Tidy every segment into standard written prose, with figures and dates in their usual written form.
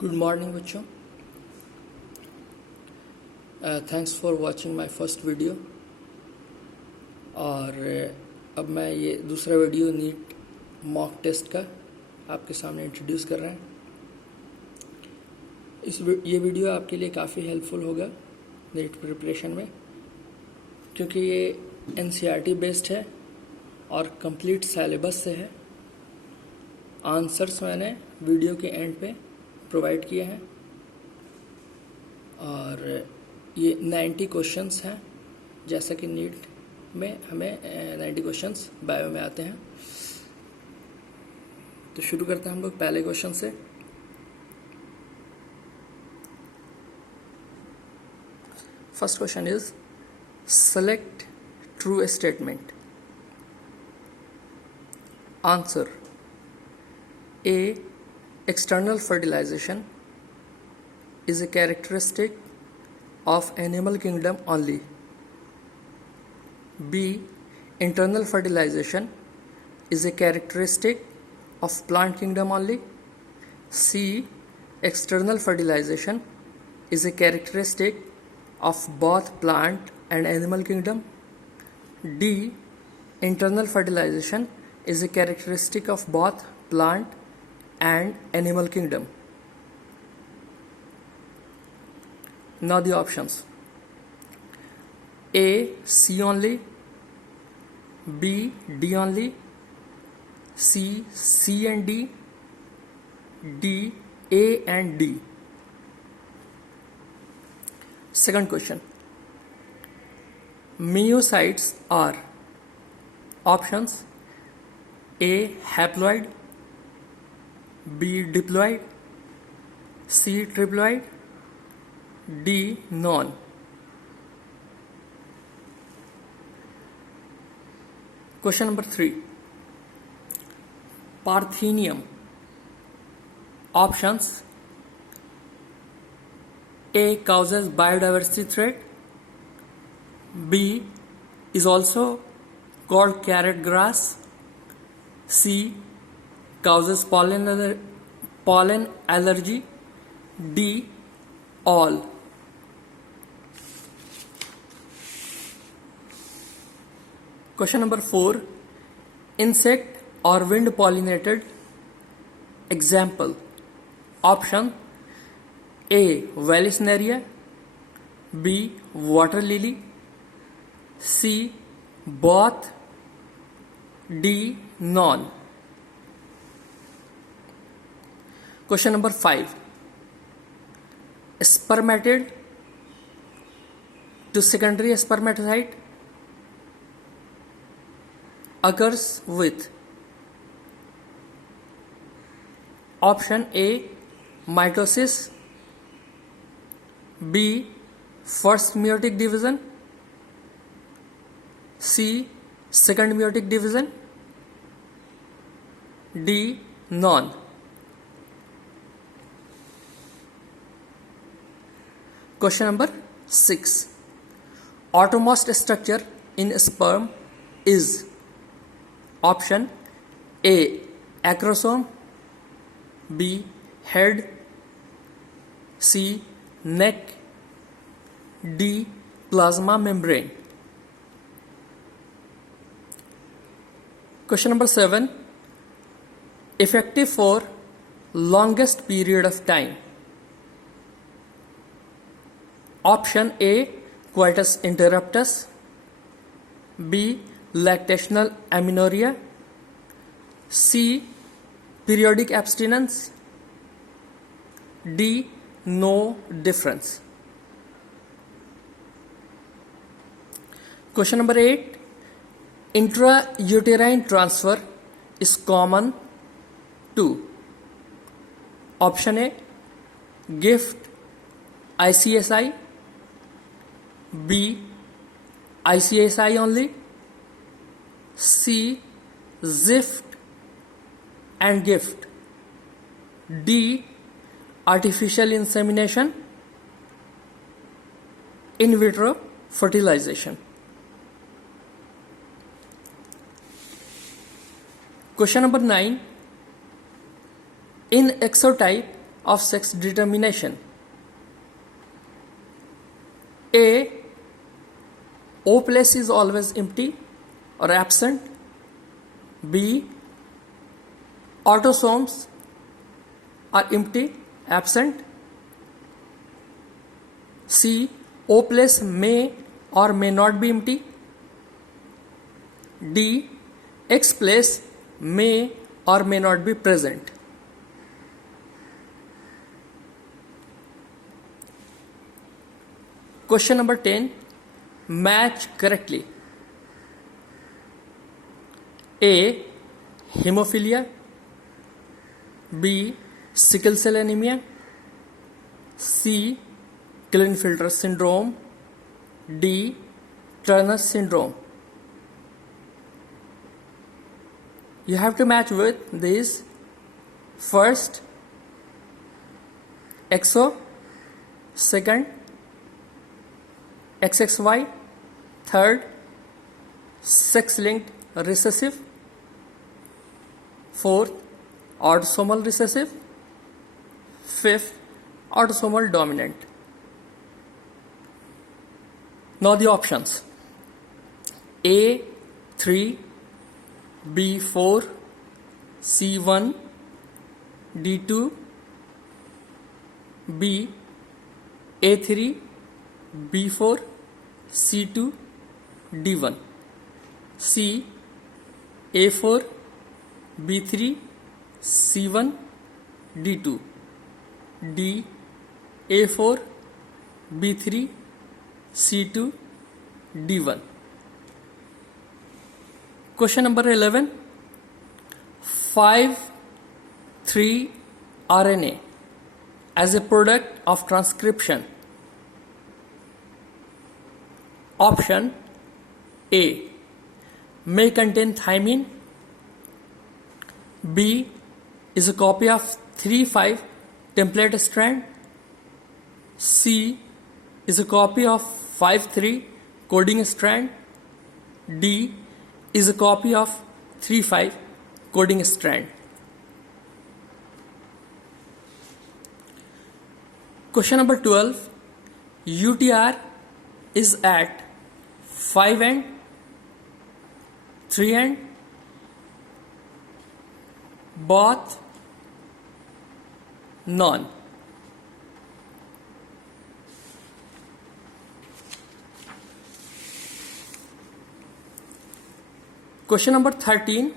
Good morning बच्चों। Thanks for watching my first video. और अब मैं ये दूसरा वीडियो नीट मॉक टेस्ट का आपके सामने इंट्रोड्यूस कर रहे हैं। ये वीडियो आपके लिए काफ़ी हेल्पफुल होगा नीट प्रिपरेशन में, क्योंकि ये एनसीईआरटी बेस्ड है और कंप्लीट सिलेबस से है। आंसर्स मैंने वीडियो के एंड पे प्रोवाइड किए हैं और ये 90 क्वेश्चंस हैं। जैसा कि नीट में हमें 90 क्वेश्चंस बायो में आते हैं। तो शुरू करते हैं हम लोग पहले क्वेश्चन से। First question is select true statement. Answer A, external fertilization is a characteristic of animal kingdom only. B, internal fertilization is a characteristic of plant kingdom only. C, external fertilization is a characteristic of both plant and animal kingdom. D, internal fertilization is a characteristic of both plant and animal kingdom. Now the options: A, C only, B, D only, C, C and D, D, A and D. Second question: Meiocytes are options: A, haploid, B, diploid, C, triploid, D, non. Question number 3. Parthenium. Options: A, causes biodiversity threat. B, is also called carrot grass. C, causes pollen allergy. D, all. Question number 4. Insect or wind pollinated. Example: option A, Vallisneria, B, water lily, C, both, D, none. Question number 5. Spermatid to secondary spermatocyte occurs with option A, mitosis, B, first meiotic division, C, second meiotic division, D, none. Question number 6. Outermost structure in sperm is option A, acrosome, B, head, C, neck, D, plasma membrane. Question number 7. Effective for longest period of time. Option A, coitus interruptus, B, lactational amenorrhea, C, periodic abstinence, D, no difference. Question number 8. Intrauterine transfer is common to option A, gift, ICSI, B, ICSI only, C, ZIFT and gift, D, artificial insemination, in vitro fertilization. Question number 9. In exotype, of sex determination? A. O place is always empty or absent. B. Autosomes are empty, absent. C. O place may or may not be empty. D. X place may or may not be present. Question number 10. Match correctly. A. Hemophilia. B. Sickle cell anemia. C. Klinefelter syndrome. D. Turner syndrome. You have to match with these. First, XO. Second, XXY. Third, sex-linked recessive. Fourth, autosomal recessive. Fifth, autosomal dominant. Now the options: A 3, B 4, C 1, D 2, B A 3, B 4, C 2, D 1, C A 4, B 3, C 1, D 2, D A 4, B 3, C 2, D 1. Question number 11. 5'3" RNA as a product of transcription. Option A may contain thymine. B is a copy of 3'5" template strand. C is a copy of 5'3" coding strand. D is a copy of 3'5" coding strand. Question number 12. UTR is at 5 end, 3 end, both, none. Question number 13.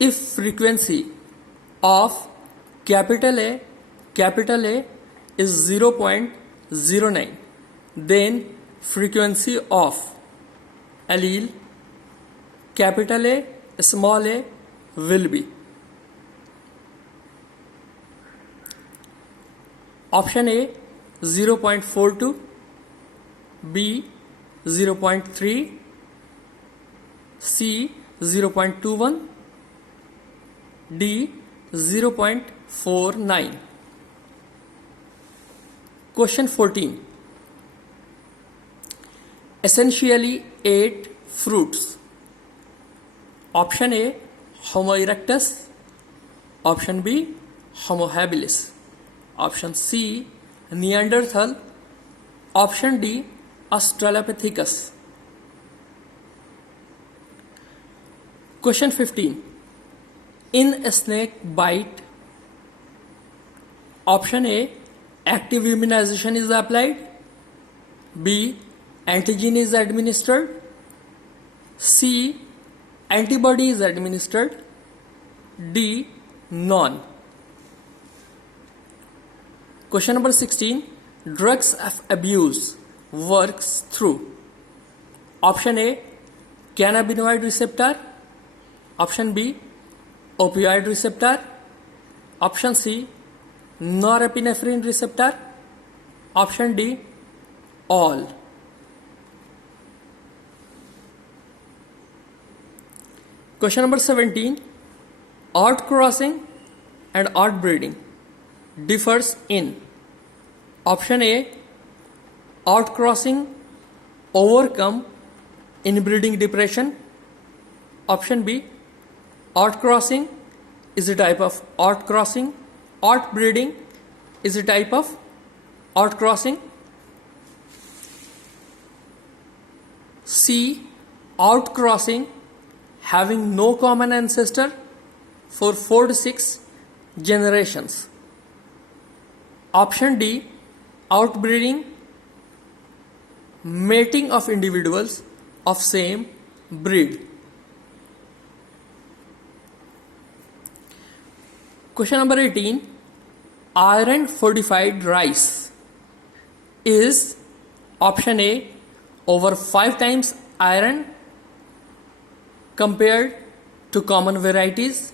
If frequency of capital A is 0.09, then frequency of allele capital A small a will be. Option A 0.42, B 0.3, C 0.21, D 0.49. Question 14. Essentially 8 fruits. Option A Homo erectus. Option B Homo habilis. Option C Neanderthal. Option D Australopithecus. Question 15. In a snake bite, option A active immunization is applied. B antigen is administered. C antibody is administered. D none. Question number 16. Drugs of abuse works through. Option A cannabinoid receptor. Option B opioid receptor. Option C norepinephrine receptor. Option D all. Question number 17. Outcrossing and outbreeding differs in. Option A outcrossing overcome inbreeding depression. Option B outcrossing is a type of outcrossing outbreeding is a type of outcrossing. C. Outcrossing having no common ancestor for 4 to 6 generations. Option D. Outbreeding, mating of individuals of same breed. Question number 18. Iron fortified rice is option A over 5 times iron compared to common varieties.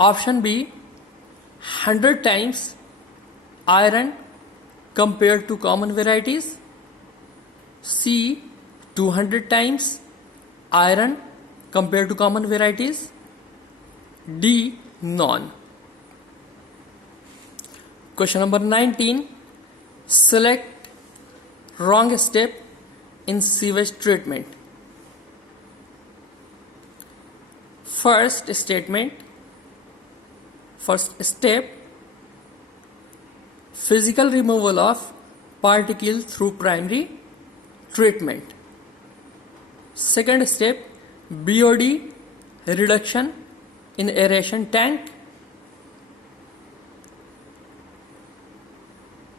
Option B 100 times iron compared to common varieties. C 200 times iron compared to common varieties. D none. Question number 19. Select wrong step in sewage treatment. First step, physical removal of particles through primary treatment. Second step, BOD reduction in aeration tank.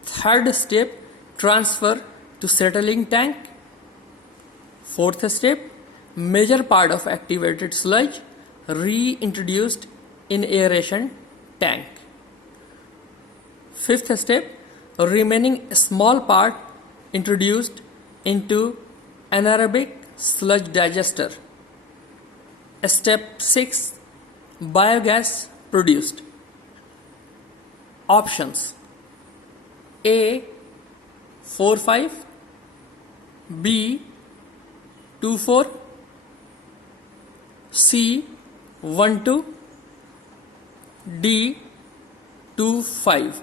Third step, transfer to settling tank. Fourth step, major part of activated sludge reintroduced in aeration tank. Fifth step, remaining small part introduced into anaerobic sludge digester. Step 6, biogas produced. Options: A 4-5, B 2-4, C 1-2, D 2-5.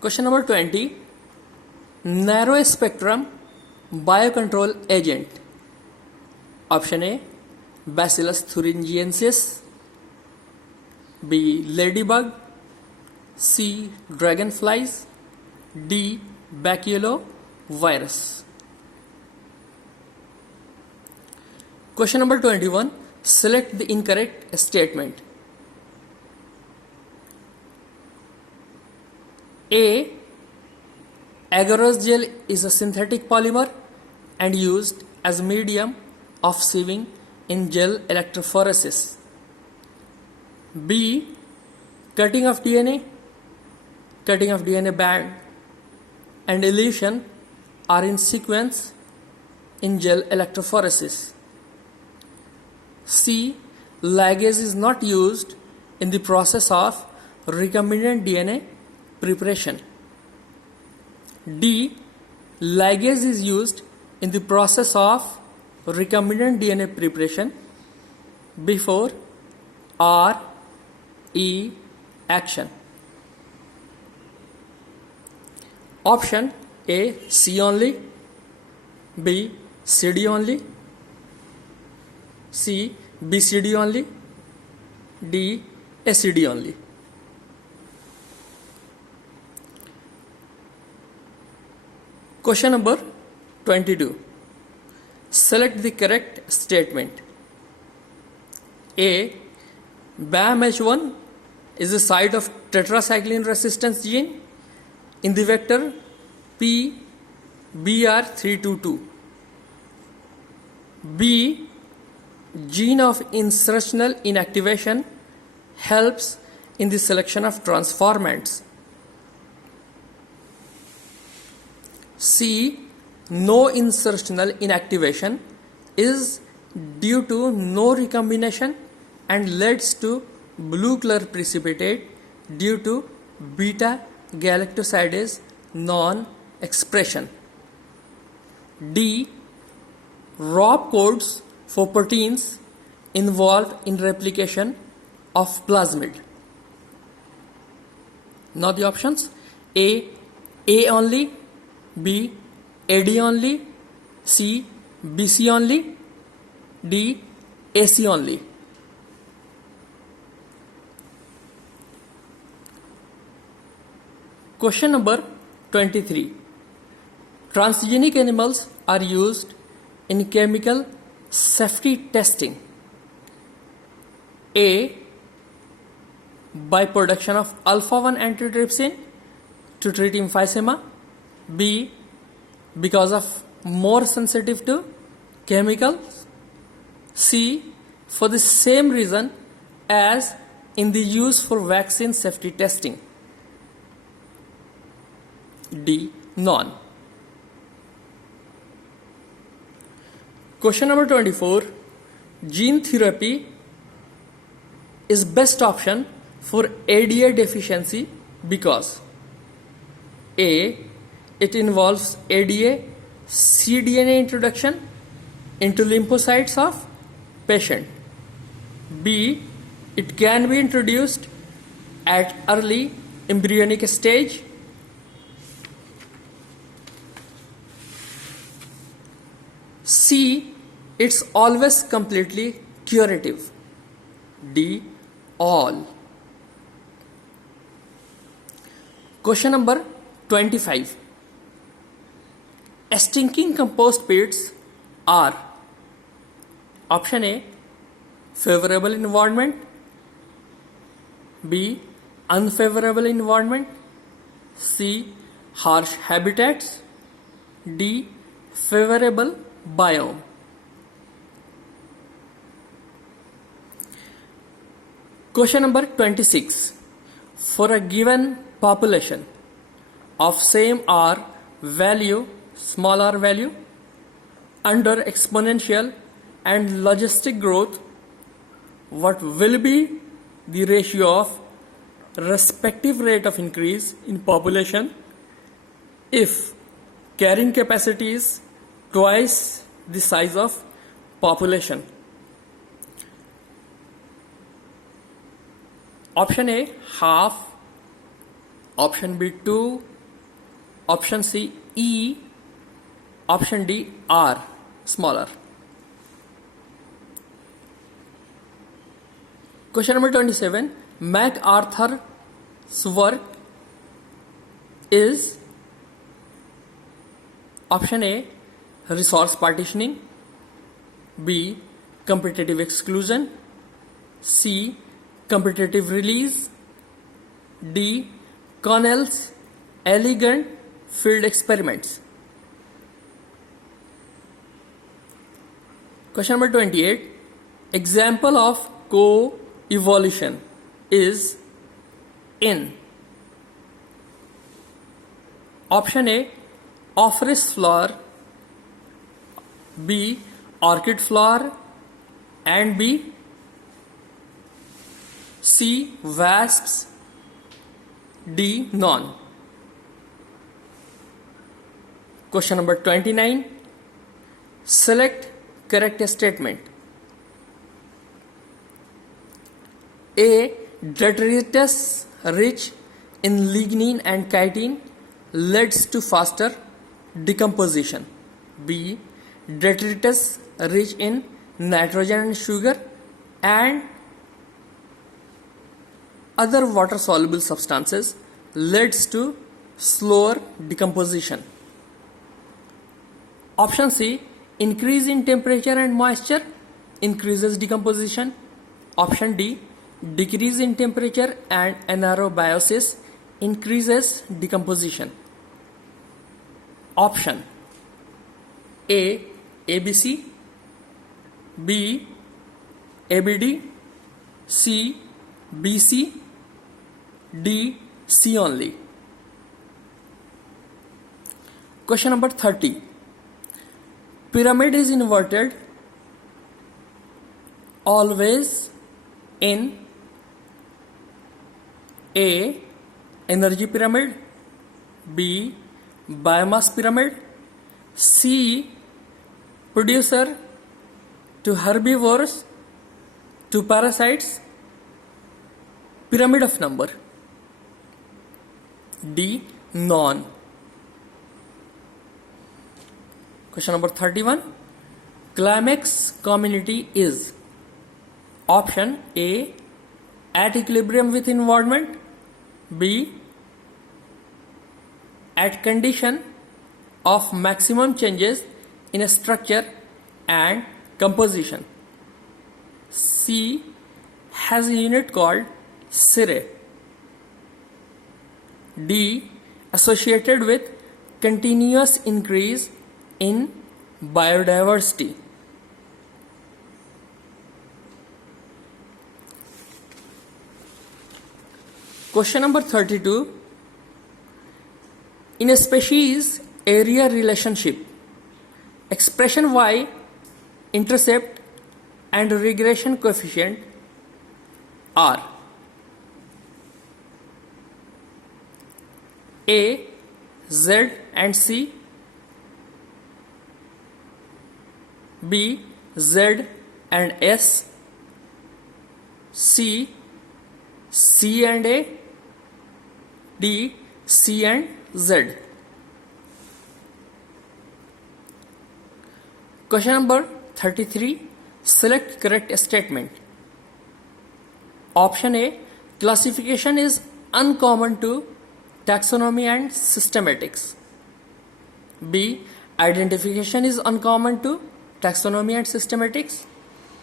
Question number 20. Narrow spectrum biocontrol agent. Option A Bacillus thuringiensis, B ladybug, C dragonflies, D baculovirus. Question number 21. Select the incorrect statement. A. Agarose gel is a synthetic polymer and used as medium of sieving in gel electrophoresis. B. Cutting of DNA band and elution are in sequence in gel electrophoresis. C. Ligase is not used in the process of recombinant DNA preparation. D. Ligase is used in the process of recombinant DNA preparation before RE action. Option A C only, B CD only, C BCD only, D ACD only. Question number 22. Select the correct statement. A. BAMH1 is the site of tetracycline resistance gene in the vector PBR322. B. Gene of insertional inactivation helps in the selection of transformants. C. No insertional inactivation is due to no recombination and leads to blue color precipitate due to beta galactosidase non-expression. D. ROP codes for proteins involved in replication of plasmid. Now the options: A only, B AD only, C BC only, D AC only. Question number 23. Transgenic animals are used in chemical safety testing. A. By production of alpha-1 antitrypsin to treat emphysema. B. Because of more sensitive to chemicals. C. For the same reason as in the use for vaccine safety testing. D. None. Question number 24. Gene therapy is best option for ADA deficiency because A. It involves ADA cDNA introduction into lymphocytes of patient. B. It can be introduced at early embryonic stage. C. It's always completely curative. D. All. Question number 25. Stinking compost pits are option A. Favorable environment, B. Unfavorable environment, C. Harsh habitats, D. Favorable biome. Question number 26. For a given population of same R value, small r value, under exponential and logistic growth, what will be the ratio of respective rate of increase in population if carrying capacity is twice the size of population? Option A, half. Option B, 2. Option C, E. Option D, R, smaller. Question number 27. MacArthur's work is option A, resource partitioning, B, competitive exclusion, C, competitive release, D, Connell's elegant field experiments. Question number 28. Example of co-evolution is in option A, Ophrys flower, B, orchid flower, and B, C, wasps, D, none. Question number 29. Select correct statement. A. Detritus rich in lignin and chitin leads to faster decomposition. B. Detritus rich in nitrogen and sugar and other water soluble substances leads to slower decomposition. Option C. Increase in temperature and moisture increases decomposition. Option D. Decrease in temperature and anaerobiosis increases decomposition. Option A, ABC, B, ABD, C, BC, D, C only. Question number 30. Pyramid is inverted always in A, energy pyramid, B, biomass pyramid, C, producer to herbivores to parasites, pyramid of number, D, none. Question number 31. climax community is option A, at equilibrium with environment, B, at condition of maximum changes in a structure and composition, C, has a unit called Sire, D, associated with continuous increase in biodiversity. Question number 32. In a species area relationship, expression y, intercept and regression coefficient are A, Z and C, B, Z and S, C, C and A, D, C and Z. Question number 33. Select correct statement. Option A, classification is uncommon to taxonomy and systematics. B, identification is uncommon to taxonomy and systematics.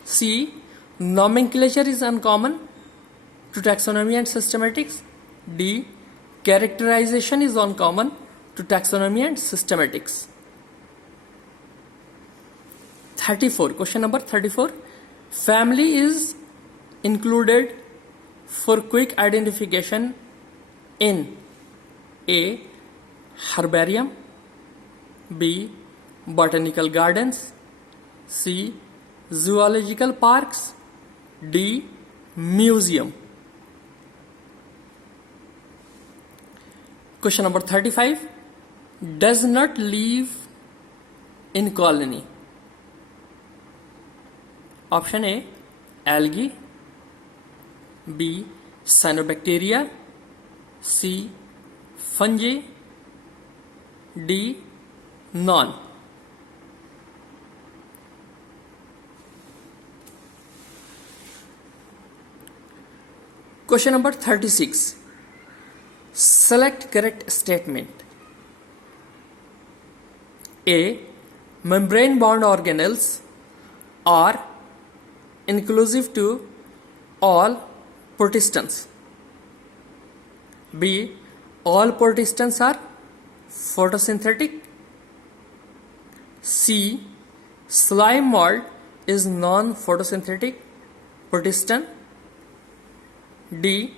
C, nomenclature is uncommon to taxonomy and systematics. D, characterization is uncommon to taxonomy and systematics. 34. Question number 34. Family is included for quick identification in A, herbarium, B, botanical gardens, C, zoological parks, D, museum. Question number 35. Does not live in colony. Option A, algae, B, cyanobacteria, C, fungi, D, none. Question number 36. Select correct statement. A, membrane bound organelles are inclusive to all protistans. B, all protistans are photosynthetic. C, slime mold is non-photosynthetic protestan. D,